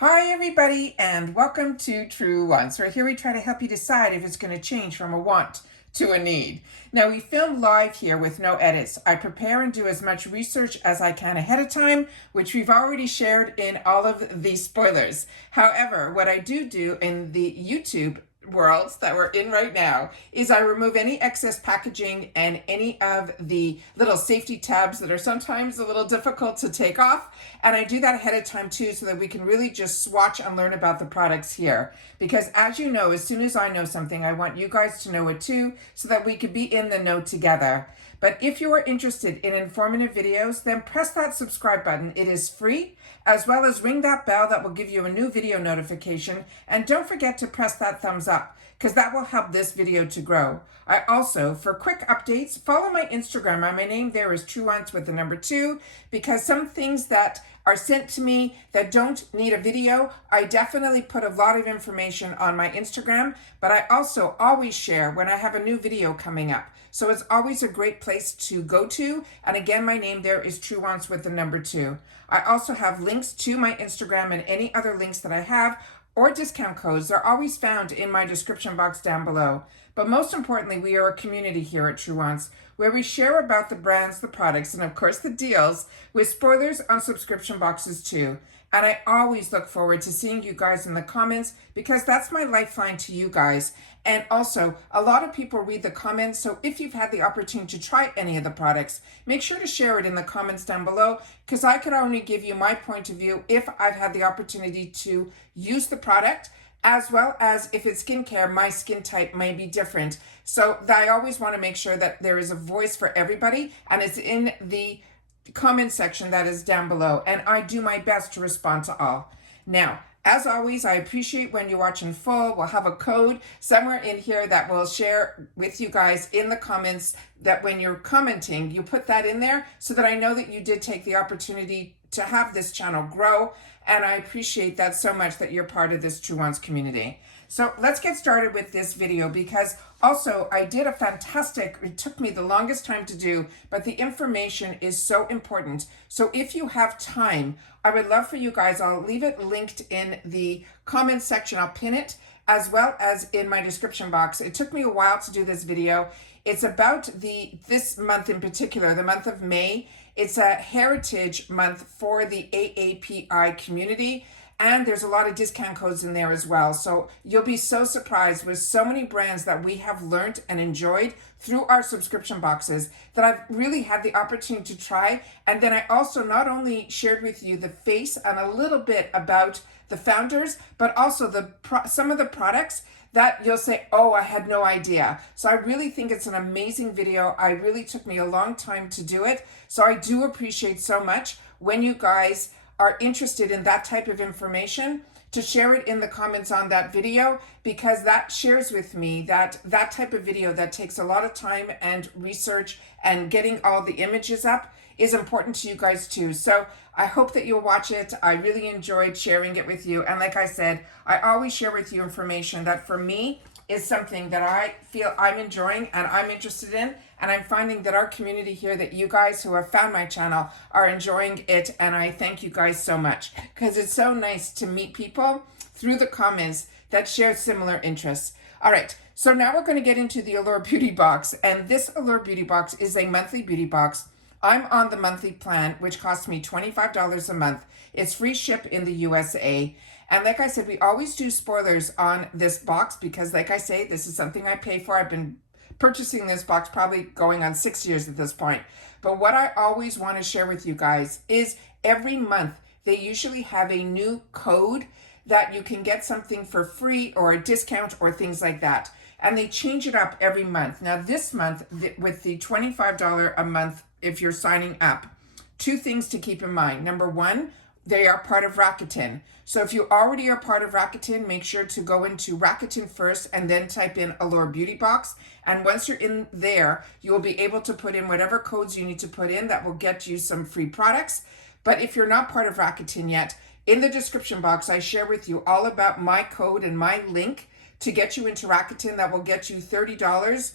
Hi everybody and welcome to Truewants, where here we try to help you decide if it's going to change from a want to a need. Now we film live here with no edits. I prepare and do as much research as I can ahead of time, which we've already shared in all of the spoilers. However, what I do in the YouTube worlds that we're in right now is I remove any excess packaging and any of the little safety tabs that are sometimes a little difficult to take off, and I do that ahead of time too, so that we can really just swatch and learn about the products here, because as you know, as soon as I know something, I want you guys to know it too, so that we could be in the know together. But if you are interested in informative videos, then press that subscribe button. It is free, as well as ring that bell that will give you a new video notification. And don't forget to press that thumbs up, because that will help this video to grow. I also, for quick updates, follow my Instagram. My name there is Truewants with the number 2, because some things that are sent to me that don't need a video, I definitely put a lot of information on my Instagram, but I also always share when I have a new video coming up. So it's always a great place to go to. And again, my name there is Truewants with the number 2. I also have links to my Instagram and any other links that I have or discount codes. They're always found in my description box down below. But most importantly, we are a community here at Truewants, where we share about the brands, the products, and of course the deals, with spoilers on subscription boxes too. And I always look forward to seeing you guys in the comments, because that's my lifeline to you guys. And also, a lot of people read the comments, so if you've had the opportunity to try any of the products, make sure to share it in the comments down below, because I could only give you my point of view if I've had the opportunity to use the product, as well as if it's skincare, my skin type may be different. So I always want to make sure that there is a voice for everybody, and it's in the comment section that is down below, and I do my best to respond to all. Now, as always, I appreciate when you watch in full. We'll have a code somewhere in here that we'll share with you guys in the comments, that when you're commenting, you put that in there so that I know that you did take the opportunity to have this channel grow. And I appreciate that so much, that you're part of this Truewants community. So let's get started with this video, because also I did a fantastic, it took me the longest time to do, but the information is so important. So if you have time, I would love for you guys, I'll leave it linked in the comments section, I'll pin it, as well as in my description box. It took me a while to do this video. It's about this month in particular, the month of May. It's a heritage month for the AAPI community. And there's a lot of discount codes in there as well. So you'll be so surprised with so many brands that we have learned and enjoyed through our subscription boxes that I've really had the opportunity to try. And then I also not only shared with you the face and a little bit about the founders, but also some of the products that you'll say, oh, I had no idea. So I really think it's an amazing video. I really took me a long time to do it. So I do appreciate so much when you guys are interested in that type of information, to share it in the comments on that video, because that shares with me that type of video that takes a lot of time and research and getting all the images up is important to you guys too. So I hope that you'll watch it. I really enjoyed sharing it with you. And like I said, I always share with you information that for me is something that I feel I'm enjoying and I'm interested in. And I'm finding that our community here, that you guys who have found my channel, are enjoying it. And I thank you guys so much, because it's so nice to meet people through the comments that share similar interests. All right, so now we're going to get into the Allure Beauty Box. And this Allure Beauty Box is a monthly beauty box. I'm on the monthly plan, which costs me $25 a month. It's free ship in the USA. And like I said, we always do spoilers on this box, because like I say, this is something I pay for. I've been purchasing this box probably going on 6 years at this point. But what I always want to share with you guys is every month they usually have a new code that you can get something for free or a discount or things like that. And they change it up every month. Now this month, with the $25 a month, if you're signing up, 2 things to keep in mind. Number 1, they are part of Rakuten. So if you already are part of Rakuten, make sure to go into Rakuten first and then type in Allure Beauty Box. And once you're in there, you will be able to put in whatever codes you need to put in that will get you some free products. But if you're not part of Rakuten yet, in the description box, I share with you all about my code and my link to get you into Rakuten that will get you $30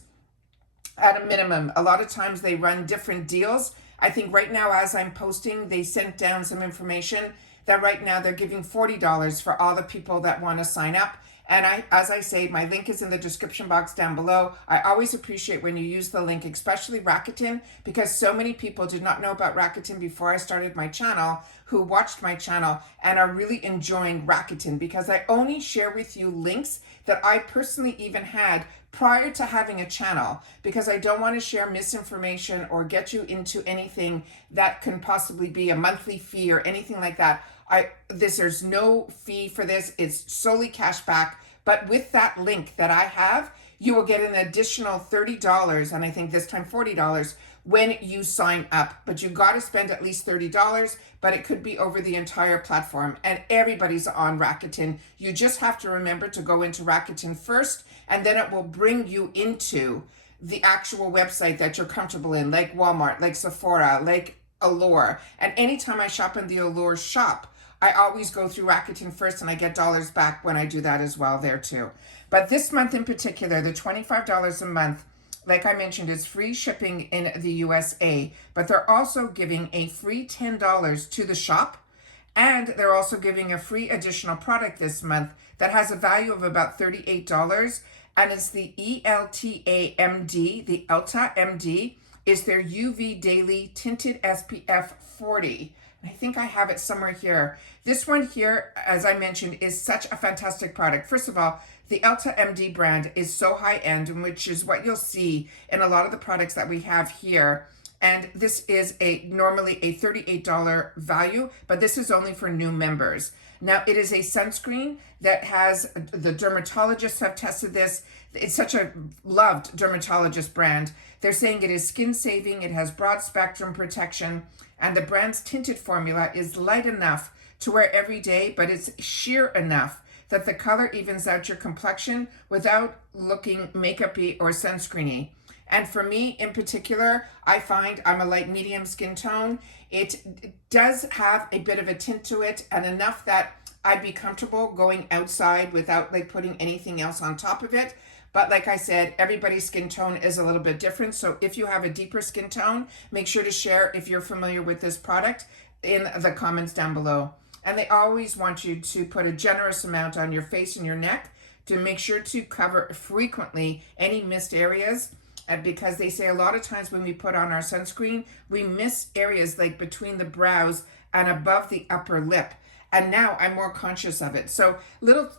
at a minimum. A lot of times they run different deals. I think right now, as I'm posting, they sent down some information that right now they're giving $40 for all the people that want to sign up. And as I say, my link is in the description box down below. I always appreciate when you use the link, especially Rakuten, because so many people did not know about Rakuten before I started my channel, who watched my channel and are really enjoying Rakuten, because I only share with you links that I personally even had prior to having a channel, because I don't want to share misinformation or get you into anything that can possibly be a monthly fee or anything like that. There's no fee for this. It's solely cash back. But with that link that I have, you will get an additional $30, and I think this time $40 when you sign up. But you got to spend at least $30, but it could be over the entire platform. And everybody's on Rakuten. You just have to remember to go into Rakuten first, and then it will bring you into the actual website that you're comfortable in, like Walmart, like Sephora, like Allure. And anytime I shop in the Allure shop, I always go through Rakuten first, and I get dollars back when I do that as well there too. But this month in particular, the $25 a month, like I mentioned, is free shipping in the USA, but they're also giving a free $10 to the shop, and they're also giving a free additional product this month that has a value of about $38, and it's the ELTA MD. The ELTA MD is their UV Daily Tinted SPF 40. I think I have it somewhere here. This one here, as I mentioned, is such a fantastic product. First of all, the ELTA MD brand is so high-end, which is what you'll see in a lot of the products that we have here. And this is normally a $38 value, but this is only for new members. Now, it is a sunscreen that has, the dermatologists have tested this. It's such a loved dermatologist brand. They're saying it is skin saving, it has broad spectrum protection, and the brand's tinted formula is light enough to wear every day, but it's sheer enough that the color evens out your complexion without looking makeup-y or sunscreeny. And for me in particular, I find I'm a light medium skin tone. It does have a bit of a tint to it, and enough that I'd be comfortable going outside without like putting anything else on top of it. But like I said, everybody's skin tone is a little bit different. So if you have a deeper skin tone, make sure to share if you're familiar with this product in the comments down below. And they always want you to put a generous amount on your face and your neck to make sure to cover frequently any missed areas. Because they say a lot of times when we put on our sunscreen, we miss areas like between the brows and above the upper lip. And now I'm more conscious of it. So little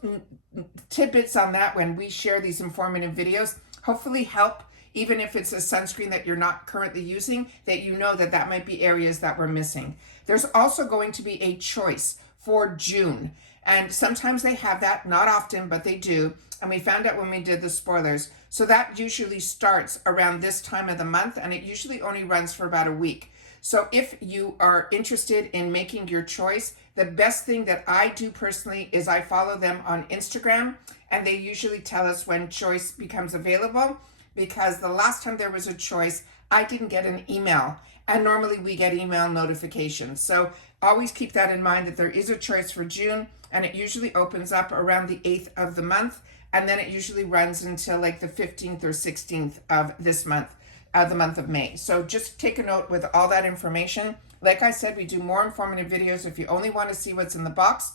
tidbits on that when we share these informative videos, hopefully help, even if it's a sunscreen that you're not currently using, that you know that that might be areas that we're missing. There's also going to be a choice for June. And sometimes they have that, not often, but they do. And we found out when we did the spoilers. So that usually starts around this time of the month, and it usually only runs for about a week. So if you are interested in making your choice, the best thing that I do personally is I follow them on Instagram, and they usually tell us when choice becomes available, because the last time there was a choice, I didn't get an email, and normally we get email notifications. So always keep that in mind, that there is a choice for June, and it usually opens up around the 8th of the month, and then it usually runs until like the 15th or 16th of this month. The month of May. So just take a note with all that information. Like I said, we do more informative videos. If you only want to see what's in the box,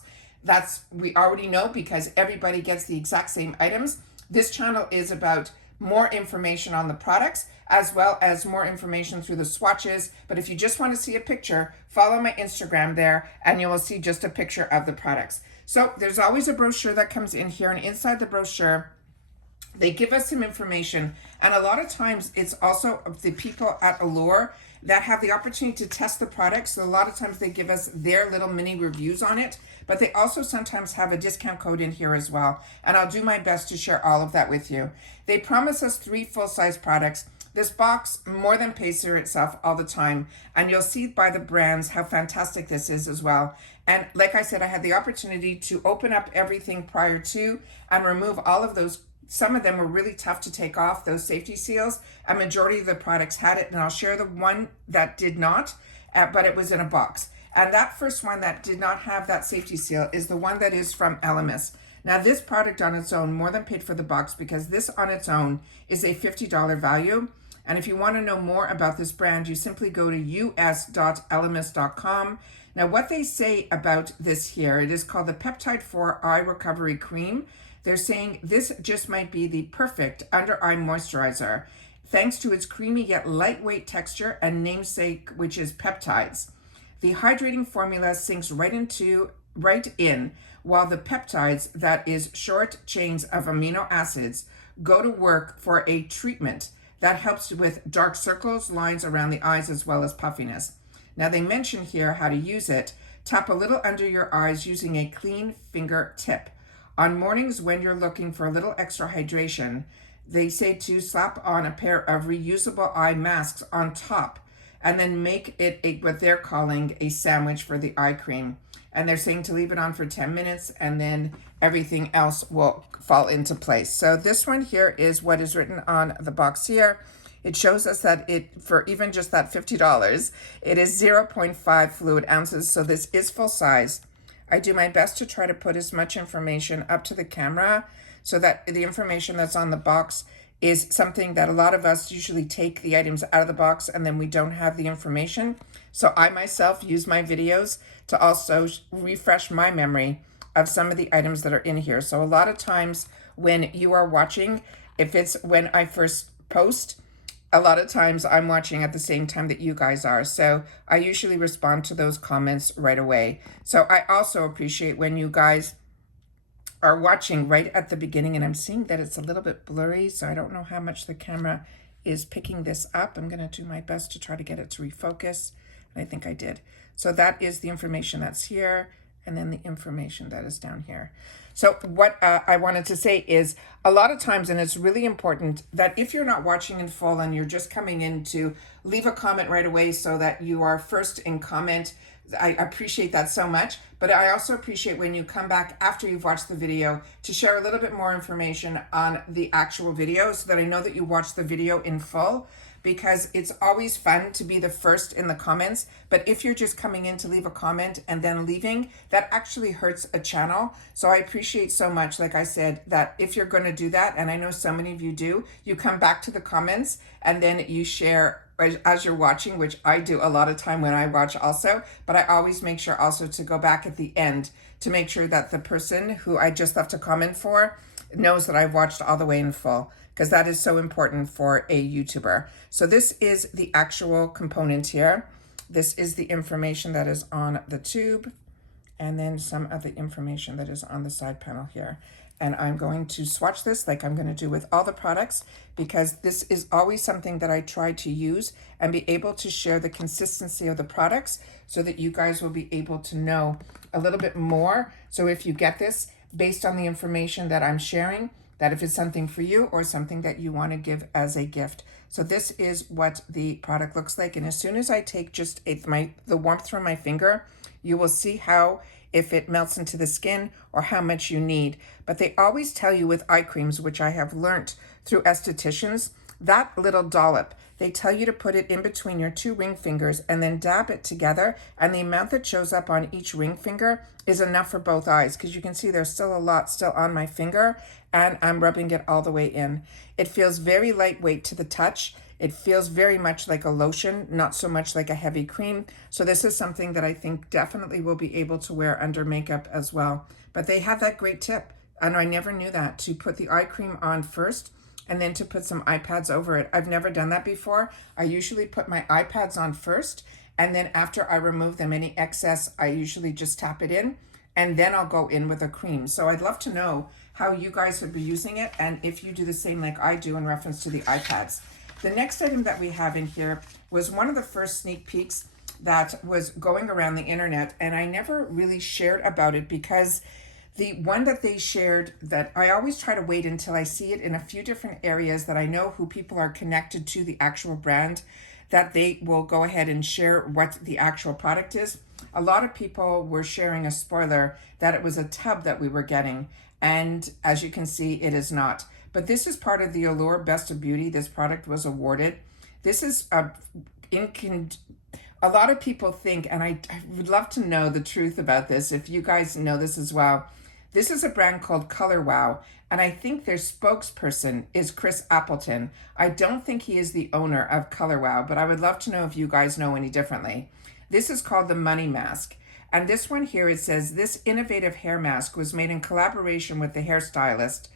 we already know, because everybody gets the exact same items. This channel is about more information on the products, as well as more information through the swatches. But if you just want to see a picture, follow my Instagram there, and you will see just a picture of the products. So there's always a brochure that comes in here, and inside the brochure, they give us some information, and a lot of times it's also the people at Allure that have the opportunity to test the product. So a lot of times they give us their little mini reviews on it, but they also sometimes have a discount code in here as well. And I'll do my best to share all of that with you. They promise us 3 full-size products. This box more than pays for itself all the time, and you'll see by the brands how fantastic this is as well. And like I said, I had the opportunity to open up everything prior to and remove all of those. Some of them were really tough to take off, those safety seals. A majority of the products had it, and I'll share the one that did not, but it was in a box. And that first one that did not have that safety seal is the one that is from LMS. Now this product on its own more than paid for the box, because this on its own is a $50 value. And if you want to know more about this brand, you simply go to us.elemis.com. Now, what they say about this here, it is called the Peptide 4 Eye Recovery Cream. They're saying this just might be the perfect under-eye moisturizer, thanks to its creamy yet lightweight texture and namesake, which is peptides. The hydrating formula sinks right in, while the peptides, that is short chains of amino acids, go to work for a treatment that helps with dark circles, lines around the eyes, as well as puffiness. Now they mention here how to use it. Tap a little under your eyes using a clean finger tip. On mornings when you're looking for a little extra hydration, they say to slap on a pair of reusable eye masks on top and then make it what they're calling a sandwich for the eye cream. And they're saying to leave it on for 10 minutes and then everything else will fall into place. So this one here is what is written on the box here. It shows us that for even just that $50, it is 0.5 fluid ounces. So this is full size. I do my best to try to put as much information up to the camera so that the information that's on the box is something that a lot of us usually take the items out of the box and then we don't have the information. So I myself use my videos to also refresh my memory of some of the items that are in here. So a lot of times when you are watching, if it's when I first post, a lot of times I'm watching at the same time that you guys are. So I usually respond to those comments right away. So I also appreciate when you guys are watching right at the beginning, and I'm seeing that it's a little bit blurry, so I don't know how much the camera is picking this up. I'm going to do my best to try to get it to refocus, and I think I did. So that is the information that's here, and then the information that is down here. So what I wanted to say is a lot of times, and it's really important that if you're not watching in full and you're just coming in to leave a comment right away so that you are first in comment, I appreciate that so much, but I also appreciate when you come back after you've watched the video to share a little bit more information on the actual video so that I know that you watched the video in full, because it's always fun to be the first in the comments. But if you're just coming in to leave a comment and then leaving, that actually hurts a channel. So I appreciate so much, like I said, that if you're going to do that, and I know so many of you do, you come back to the comments and then you share as you're watching, which I do a lot of time when I watch also, but I always make sure also to go back at the end to make sure that the person who I just left a comment for knows that I've watched all the way in full, because that is so important for a YouTuber. So this is the actual component here. This is the information that is on the tube, and then some of the information that is on the side panel here. And I'm going to swatch this like I'm going to do with all the products, because this is always something that I try to use and be able to share the consistency of the products so that you guys will be able to know a little bit more. So if you get this based on the information that I'm sharing, that if it's something for you or something that you want to give as a gift. So this is what the product looks like. And as soon as I take just the warmth from my finger, you will see how if it melts into the skin or how much you need. But they always tell you with eye creams, which I have learned through estheticians, that little dollop, they tell you to put it in between your two ring fingers and then dab it together. And the amount that shows up on each ring finger is enough for both eyes, because you can see there's still a lot still on my finger and I'm rubbing it all the way in. It feels very lightweight to the touch. It feels very much like a lotion, not so much like a heavy cream. So this is something that I think definitely will be able to wear under makeup as well. But they have that great tip, and I never knew that, to put the eye cream on first and then to put some eye pads over it. I've never done that before. I usually put my eye pads on first, and then after I remove them, any excess, I usually just tap it in, and then I'll go in with a cream. So I'd love to know how you guys would be using it, and if you do the same like I do in reference to the eye pads. The next item that we have in here was one of the first sneak peeks that was going around the internet, and I never really shared about it because the one that they shared, that I always try to wait until I see it in a few different areas that I know who people are connected to the actual brand, that they will go ahead and share what the actual product is. A lot of people were sharing a spoiler that it was a tub that we were getting, and as you can see, it is not. But this is part of the Allure Best of Beauty. This product was awarded. This is a lot of people think, and I would love to know the truth about this, if you guys know this as well, This is a brand called Color Wow, and I think their spokesperson is Chris Appleton. I don't think he is the owner of Color Wow, but I would love to know if you guys know any differently. This is called the Money Mask. And this one here, it says, this innovative hair mask was made in collaboration with the hairstylist,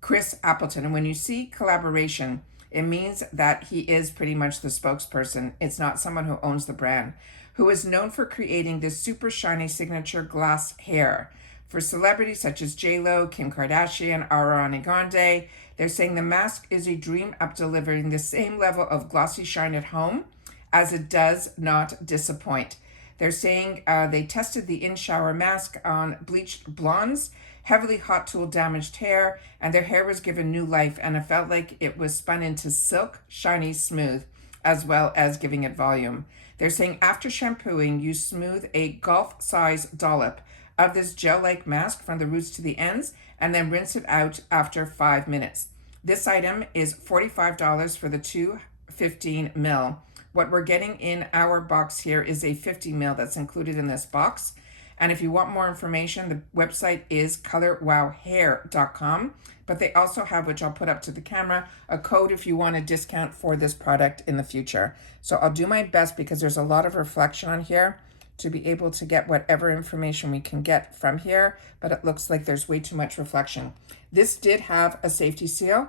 Chris Appleton. And when you see collaboration, it means that he is pretty much the spokesperson. It's not someone who owns the brand, who is known for creating this super shiny signature glass hair for celebrities such as J-Lo, Kim Kardashian, Ariana Grande. They're saying the mask is a dream of delivering the same level of glossy shine at home as it does not disappoint. They're saying they tested the in-shower mask on bleached blondes, heavily hot tool damaged hair, and their hair was given new life, and it felt like it was spun into silk, shiny, smooth, as well as giving it volume. They're saying after shampooing, you smooth a golf-size dollop of this gel-like mask from the roots to the ends, and then rinse it out after 5 minutes. This item is $45 for the 215 ml. What we're getting in our box here is a 50 ml that's included in this box. And if you want more information, the website is colorwowhair.com. But they also have, which I'll put up to the camera, a code if you want a discount for this product in the future. So I'll do my best, because there's a lot of reflection on here, to be able to get whatever information we can get from here. But it looks like there's way too much reflection. This did have a safety seal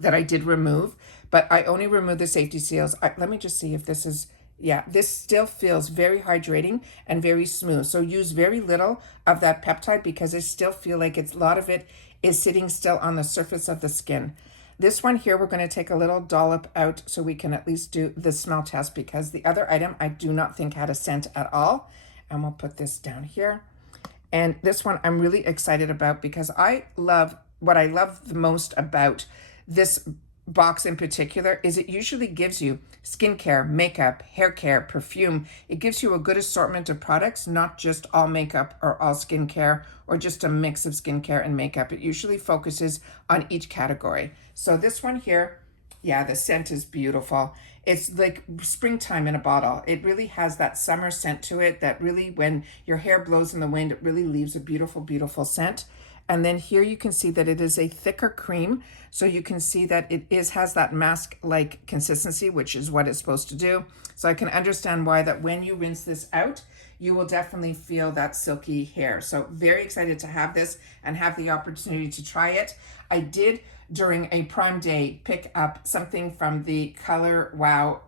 that I did remove, but I only removed the safety seals. Let me just see if this is, yeah, this still feels very hydrating and very smooth. So use very little of that peptide, because I still feel like a lot of it is sitting still on the surface of the skin. This one here, we're going to take a little dollop out so we can at least do the smell test, because the other item I do not think had a scent at all. And we'll put this down here. And this one I'm really excited about, because what I love the most about this box in particular is it usually gives you skincare, makeup, hair care, perfume. It gives you a good assortment of products, not just all makeup or all skincare or just a mix of skincare and makeup. It usually focuses on each category. So this one here, yeah, the scent is beautiful. It's like springtime in a bottle. It really has that summer scent to it that really, when your hair blows in the wind, it really leaves a beautiful, beautiful scent. And then here you can see that it is a thicker cream. So you can see that it has that mask-like consistency, which is what it's supposed to do. So I can understand why that when you rinse this out, you will definitely feel that silky hair. So very excited to have this and have the opportunity to try it. I did, during a Prime Day, pick up something from the Color Wow,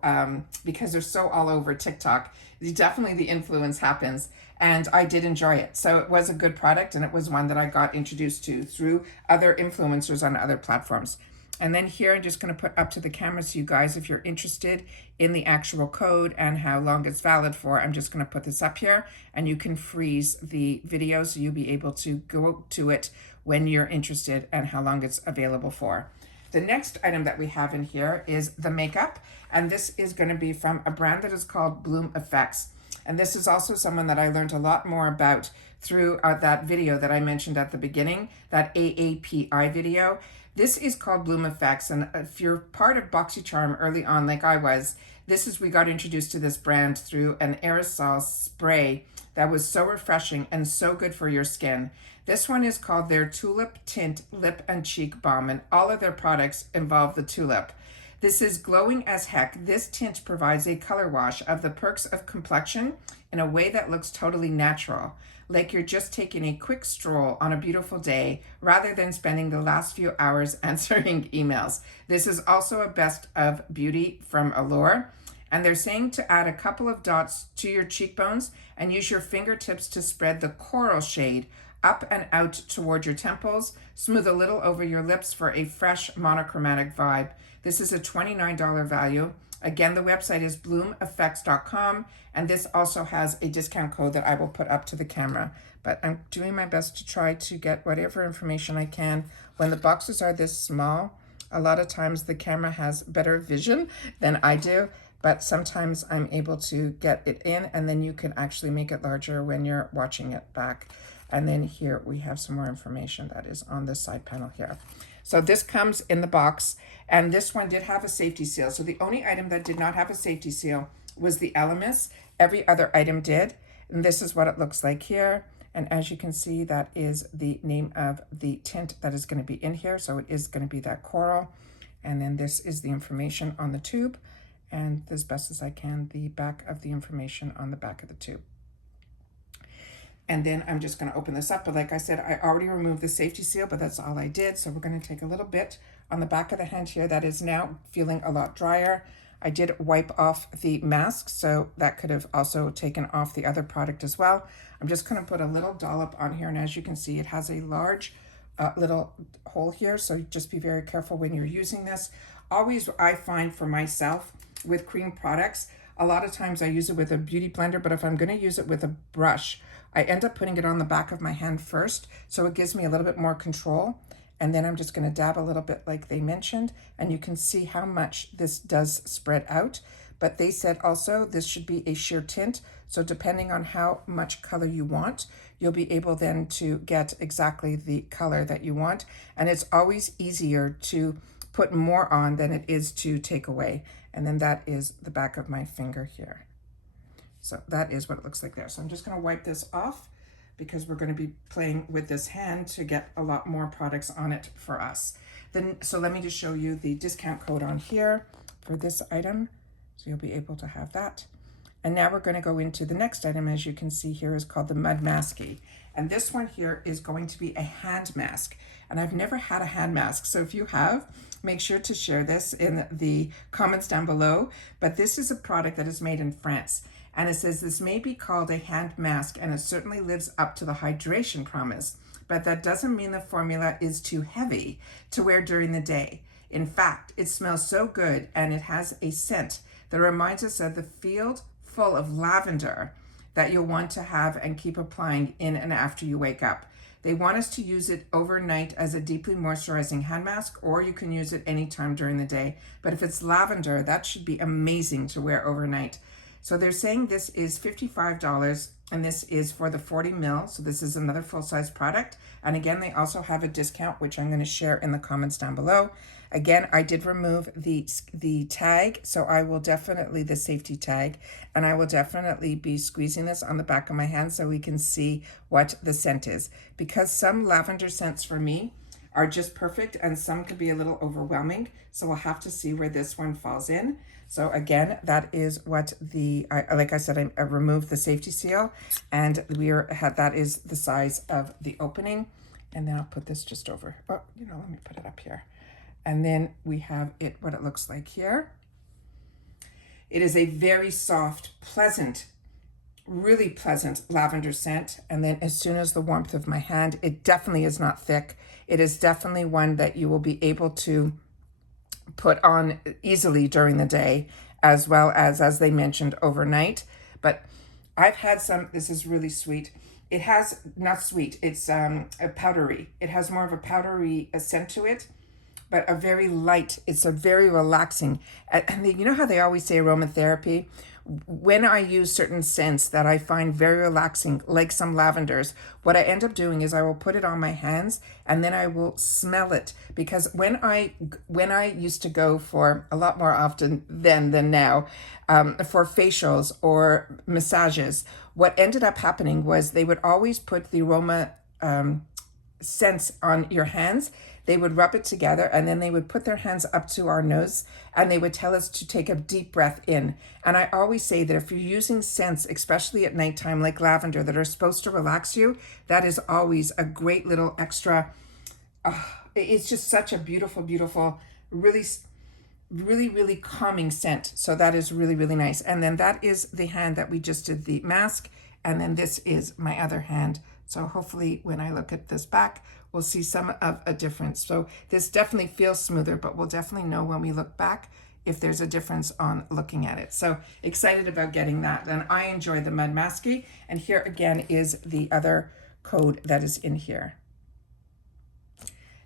because they're so all over TikTok. Definitely the influence happens, and I did enjoy it. So it was a good product, and it was one that I got introduced to through other influencers on other platforms. And then here, I'm just going to put up to the camera so you guys, if you're interested in the actual code and how long it's valid for, I'm just going to put this up here, and you can freeze the video so you'll be able to go to it when you're interested and how long it's available for. The next item that we have in here is the makeup, and this is going to be from a brand that is called Bloom Effects. And this is also someone that I learned a lot more about through that video that I mentioned at the beginning, that AAPI video. This is called Bloom Effects, and if you're part of BoxyCharm early on, like I was, we got introduced to this brand through an aerosol spray that was so refreshing and so good for your skin. This one is called their Tulip Tint Lip and Cheek Balm, and all of their products involve the tulip. This is glowing as heck. This tint provides a color wash of the perks of complexion in a way that looks totally natural, like you're just taking a quick stroll on a beautiful day rather than spending the last few hours answering emails. This is also a best of beauty from Allure. And they're saying to add a couple of dots to your cheekbones and use your fingertips to spread the coral shade up and out toward your temples. Smooth a little over your lips for a fresh monochromatic vibe. This is a $29 value. Again, the website is bloomeffects.com, and this also has a discount code that I will put up to the camera. But I'm doing my best to try to get whatever information I can. When the boxes are this small, a lot of times the camera has better vision than I do, but sometimes I'm able to get it in, and then you can actually make it larger when you're watching it back. And then here we have some more information that is on this side panel here. So this comes in the box, and this one did have a safety seal. So the only item that did not have a safety seal was the Elemis. Every other item did. And this is what it looks like here. And as you can see, that is the name of the tint that is going to be in here. So it is going to be that coral. And then this is the information on the tube. And as best as I can, the back of the information on the back of the tube. And then I'm just going to open this up. But like I said, I already removed the safety seal, but that's all I did. So we're going to take a little bit on the back of the hand here. That is now feeling a lot drier. I did wipe off the mask, so that could have also taken off the other product as well. I'm just going to put a little dollop on here. And as you can see, it has a large little hole here. So just be very careful when you're using this. Always, I find for myself with cream products, a lot of times I use it with a beauty blender, but if I'm going to use it with a brush, I end up putting it on the back of my hand first, so it gives me a little bit more control. And then I'm just going to dab a little bit like they mentioned, and you can see how much this does spread out. But they said also this should be a sheer tint, so depending on how much color you want, you'll be able then to get exactly the color that you want. And it's always easier to put more on than it is to take away. And then that is the back of my finger here. So that is what it looks like there. So I'm just going to wipe this off because we're going to be playing with this hand to get a lot more products on it for us. Then, so let me just show you the discount code on here for this item. So you'll be able to have that. And now we're going to go into the next item. As you can see here is called the Mud Masky. And this one here is going to be a hand mask. And I've never had a hand mask. So if you have, make sure to share this in the comments down below. But this is a product that is made in France. And it says this may be called a hand mask, and it certainly lives up to the hydration promise. But that doesn't mean the formula is too heavy to wear during the day. In fact, it smells so good and it has a scent that reminds us of the field full of lavender that you'll want to have and keep applying in and after you wake up. They want us to use it overnight as a deeply moisturizing hand mask, or you can use it anytime during the day. But if it's lavender, that should be amazing to wear overnight. So they're saying this is $55, and this is for the 40 ml. So this is another full-size product. And again, they also have a discount, which I'm going to share in the comments down below. Again, I did remove the tag, so I will definitely, the safety tag, and I will definitely be squeezing this on the back of my hand so we can see what the scent is. Because some lavender scents for me are just perfect and some could be a little overwhelming. So we'll have to see where this one falls in. So again, that is what like I said, I removed the safety seal, and that is the size of the opening. And then I'll put this just over. Oh, let me put it up here. And then we have what it looks like here. It is a very soft, pleasant, really pleasant lavender scent. And then as soon as the warmth of my hand, it definitely is not thick. It is definitely one that you will be able to put on easily during the day, as well as they mentioned, overnight. But I've had some, this is really sweet. It has, not sweet, it's a powdery. It has more of a powdery scent to it, but a very light, it's a very relaxing. And you know how they always say aromatherapy? When I use certain scents that I find very relaxing, like some lavenders, what I end up doing is I will put it on my hands and then I will smell it. Because when I used to go for a lot more often than now, for facials or massages, what ended up happening was they would always put the aroma scents on your hands. They would rub it together and then they would put their hands up to our nose and they would tell us to take a deep breath in. And I always say that if you're using scents, especially at nighttime, like lavender, that are supposed to relax you, that is always a great little extra. It's just such a beautiful, beautiful, really, really, really calming scent. So that is really, really nice. And then that is the hand that we just did the mask. And then this is my other hand. So hopefully when I look at this back, we'll see some of a difference. So this definitely feels smoother, but we'll definitely know when we look back if there's a difference on looking at it. So excited about getting that. And I enjoy the Mud Masky. And here again is the other code that is in here.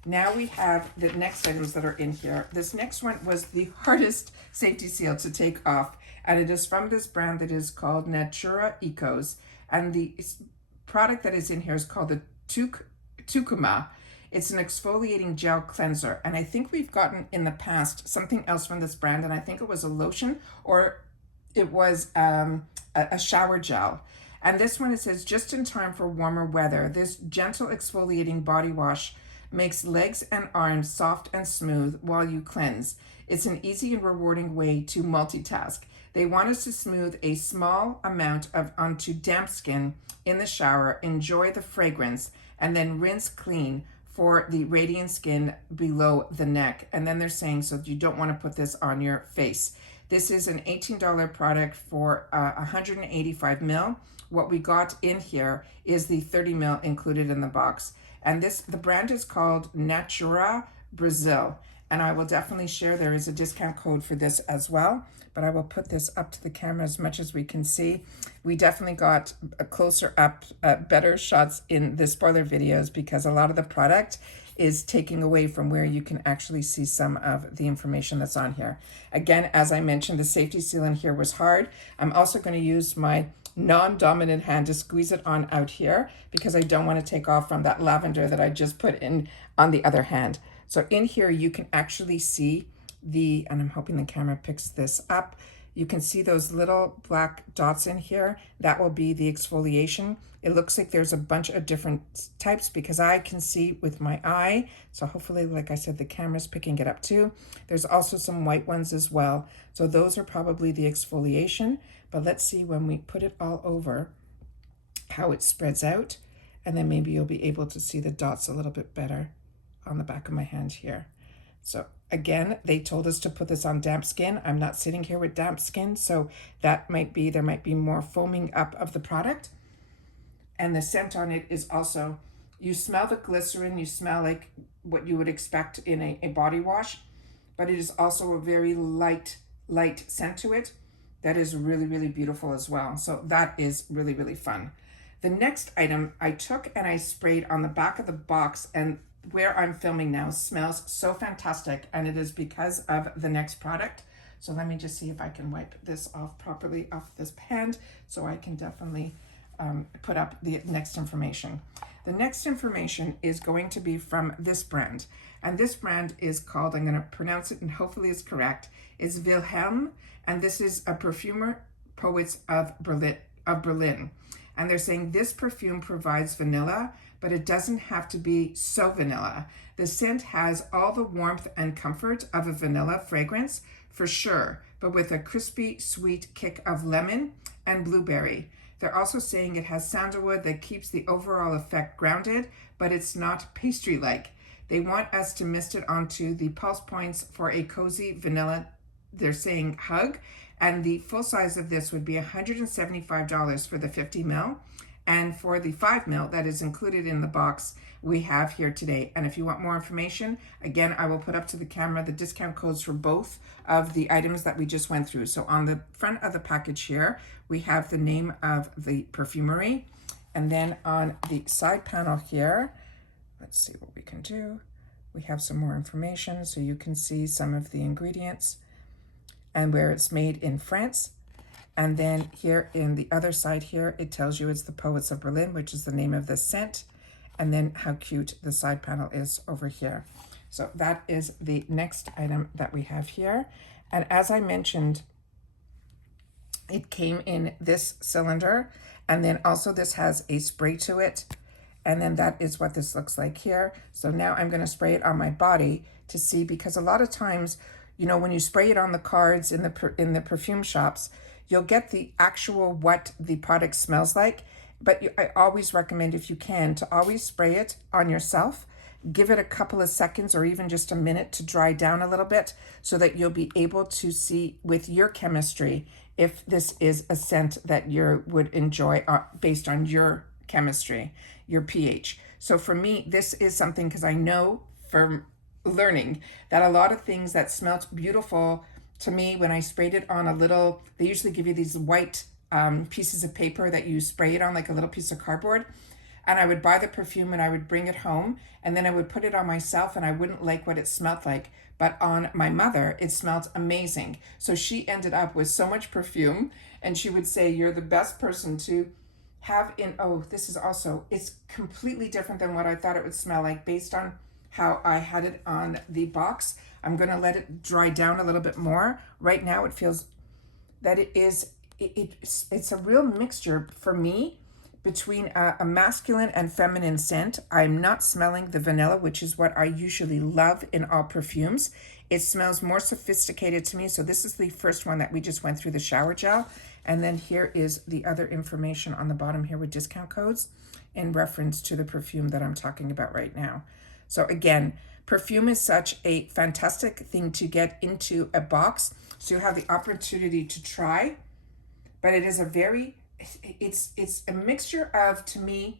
Now we have the next items that are in here. This next one was the hardest safety seal to take off. And it is from this brand that is called Natura Ecos. And the product that is in here is called the Tucuma. It's an exfoliating gel cleanser. And I think we've gotten in the past something else from this brand. And I think it was a lotion or it was a shower gel. And this one, it says, just in time for warmer weather. This gentle exfoliating body wash makes legs and arms soft and smooth while you cleanse. It's an easy and rewarding way to multitask. They want us to smooth a small amount onto damp skin in the shower, enjoy the fragrance, and then rinse clean for the radiant skin below the neck. And then they're saying, so you don't want to put this on your face. This is an $18 product for 185 ml. What we got in here is the 30 ml included in the box. And the brand is called Natura Brazil. And I will definitely share, there is a discount code for this as well, but I will put this up to the camera as much as we can see. We definitely got a closer up, better shots in the spoiler videos because a lot of the product is taking away from where you can actually see some of the information that's on here. Again, as I mentioned, the safety seal in here was hard. I'm also going to use my non-dominant hand to squeeze it on out here because I don't want to take off from that lavender that I just put in on the other hand. So in here, you can actually see and I'm hoping the camera picks this up. You can see those little black dots in here. That will be the exfoliation. It looks like there's a bunch of different types because I can see with my eye. So hopefully, like I said, the camera's picking it up too. There's also some white ones as well. So those are probably the exfoliation, but let's see when we put it all over how it spreads out. And then maybe you'll be able to see the dots a little bit better on the back of my hand here. So again, they told us to put this on damp skin. I'm not sitting here with damp skin, so there might be more foaming up of the product. And the scent on it is also, you smell the glycerin, you smell like what you would expect in a body wash, but it is also a very light scent to it that is really, really beautiful as well. So that is really, really fun. The next item I took and I sprayed on the back of the box, and where I'm filming now smells so fantastic, and it is because of the next product. So let me just see if I can wipe this off properly off this hand so I can definitely put up the next information. The next information is going to be from this brand, and this brand is called, I'm going to pronounce it and hopefully it's correct, is Wilhelm, and this is a perfumer poets of Berlin. And they're saying this perfume provides vanilla, but it doesn't have to be so vanilla. The scent has all the warmth and comfort of a vanilla fragrance for sure, but with a crispy, sweet kick of lemon and blueberry. They're also saying it has sandalwood that keeps the overall effect grounded, but it's not pastry-like. They want us to mist it onto the pulse points for a cozy vanilla, they're saying, hug. And the full size of this would be $175 for the 50 ml. And for the 5 ml that is included in the box we have here today. And if you want more information, again, I will put up to the camera the discount codes for both of the items that we just went through. So on the front of the package here, we have the name of the perfumery. And then on the side panel here, let's see what we can do. We have some more information so you can see some of the ingredients and where it's made in France. And then here in the other side here, it tells you it's the Poets of Berlin, which is the name of the scent. And then how cute the side panel is over here. So that is the next item that we have here. And as I mentioned, it came in this cylinder. And then also this has a spray to it. And then that is what this looks like here. So now I'm going to spray it on my body to see, because a lot of times, you know, when you spray it on the cards in the perfume shops, you'll get the actual what the product smells like. But I always recommend, if you can, to always spray it on yourself. Give it a couple of seconds or even just a minute to dry down a little bit so that you'll be able to see with your chemistry if this is a scent that you would enjoy based on your chemistry, your pH. So for me, this is something, because I know from learning that a lot of things that smelled beautiful to me when I sprayed it on a little, they usually give you these white pieces of paper that you spray it on, like a little piece of cardboard. And I would buy the perfume and I would bring it home and then I would put it on myself and I wouldn't like what it smelled like. But on my mother, it smelled amazing. So she ended up with so much perfume, and she would say, you're the best person to have in, oh, this is also, it's completely different than what I thought it would smell like based on how I had it on the box. I'm gonna let it dry down a little bit more. Right now it feels that it is it's a real mixture for me between a masculine and feminine scent. I'm not smelling the vanilla, which is what I usually love in all perfumes. It smells more sophisticated to me. So this is the first one that we just went through, the shower gel. And then here is the other information on the bottom here with discount codes in reference to the perfume that I'm talking about right now. So again, perfume is such a fantastic thing to get into a box. So you have the opportunity to try, but it is a very, it's a mixture of, to me,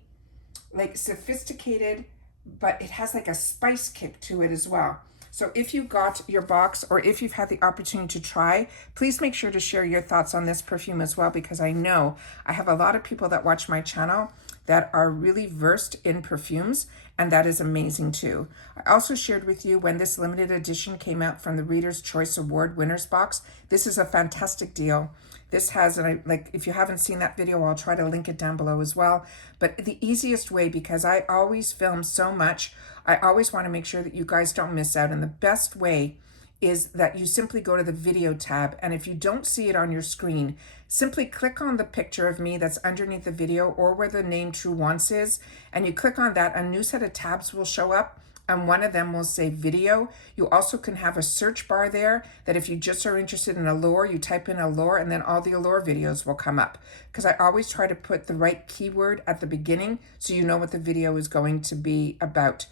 like sophisticated, but it has like a spice kick to it as well. So if you got your box, or if you've had the opportunity to try, please make sure to share your thoughts on this perfume as well, because I know I have a lot of people that watch my channel that are really versed in perfumes, and that is amazing too. I also shared with you when this limited edition came out from the Reader's Choice Award winners box. This is a fantastic deal. This has, and like, if you haven't seen that video, I'll try to link it down below as well. But the easiest way, because I always film so much, I always want to make sure that you guys don't miss out. And the best way is that you simply go to the video tab. And if you don't see it on your screen, simply click on the picture of me that's underneath the video, or where the name Truewants is. And you click on that, a new set of tabs will show up. And one of them will say video. You also can have a search bar there that if you just are interested in Allure, you type in Allure, and then all the Allure videos will come up. Because I always try to put the right keyword at the beginning so you know what the video is going to be about.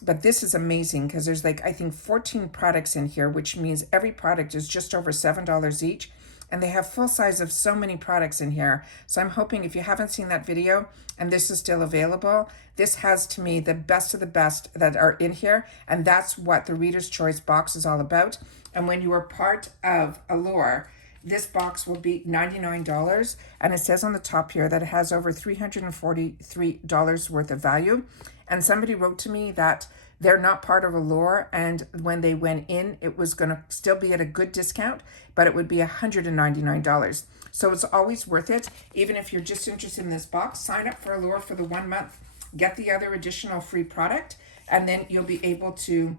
But this is amazing because there's like, I think 14 products in here, which means every product is just over $7 each. And they have full size of so many products in here. So I'm hoping, if you haven't seen that video and this is still available, this has, to me, the best of the best that are in here. And that's what the Reader's Choice box is all about. And when you are part of Allure, this box will be $99. And it says on the top here that it has over $343 worth of value. And somebody wrote to me that they're not part of Allure, and when they went in, it was going to still be at a good discount, but it would be $199. So it's always worth it. Even if you're just interested in this box, sign up for Allure for the 1 month, get the other additional free product, and then you'll be able to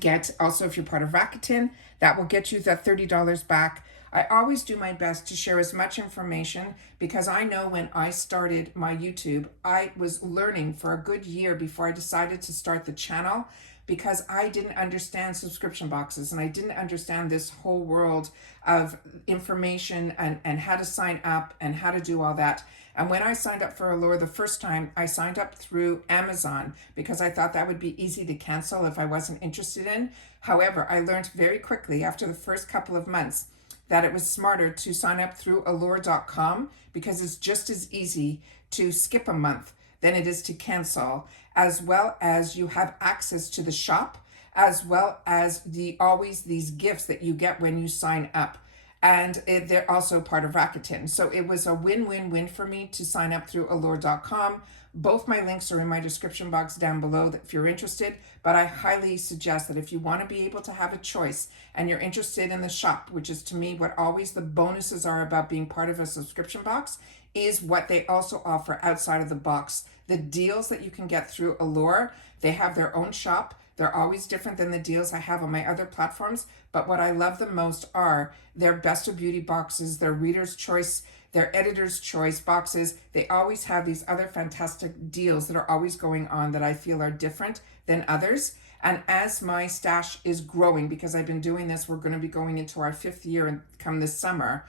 get, also if you're part of Rakuten, that will get you the $30 back. I always do my best to share as much information, because I know when I started my YouTube, I was learning for a good year before I decided to start the channel, because I didn't understand subscription boxes, and I didn't understand this whole world of information and how to sign up and how to do all that. And when I signed up for Allure the first time, I signed up through Amazon because I thought that would be easy to cancel if I wasn't interested in. However, I learned very quickly after the first couple of months that it was smarter to sign up through allure.com, because it's just as easy to skip a month than it is to cancel, as well as you have access to the shop, as well as always these gifts that you get when you sign up. And they're also part of Rakuten. So it was a win-win-win for me to sign up through allure.com. Both my links are in my description box down below if you're interested, but I highly suggest that if you want to be able to have a choice and you're interested in the shop, which is to me what always the bonuses are about being part of a subscription box, is what they also offer outside of the box. The deals that you can get through Allure, they have their own shop. They're always different than the deals I have on my other platforms, but what I love the most are their Best of Beauty boxes, their Reader's Choice, their Editor's Choice boxes. They always have these other fantastic deals that are always going on that I feel are different than others. And as my stash is growing, because I've been doing this, we're going to be going into our 5th year and come this summer,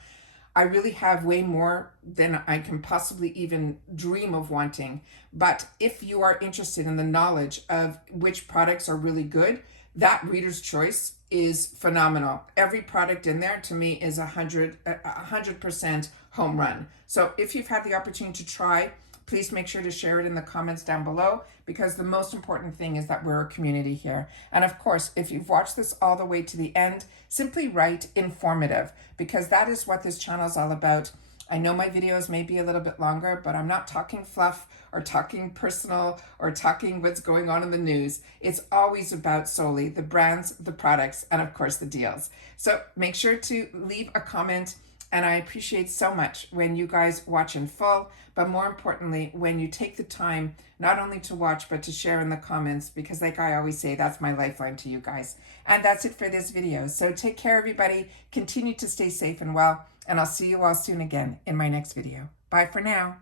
I really have way more than I can possibly even dream of wanting. But if you are interested in the knowledge of which products are really good, that Reader's Choice is phenomenal. Every product in there to me is 100% home run. So if you've had the opportunity to try, please make sure to share it in the comments down below, because the most important thing is that we're a community here. And of course, if you've watched this all the way to the end, simply write informative, because that is what this channel is all about. I know my videos may be a little bit longer, but I'm not talking fluff or talking personal or talking what's going on in the news. It's always about solely the brands, the products, and of course the deals. So make sure to leave a comment, and I appreciate so much when you guys watch in full, but more importantly, when you take the time not only to watch, but to share in the comments, because like I always say, that's my lifeline to you guys. And that's it for this video. So take care, everybody. Continue to stay safe and well, and I'll see you all soon again in my next video. Bye for now.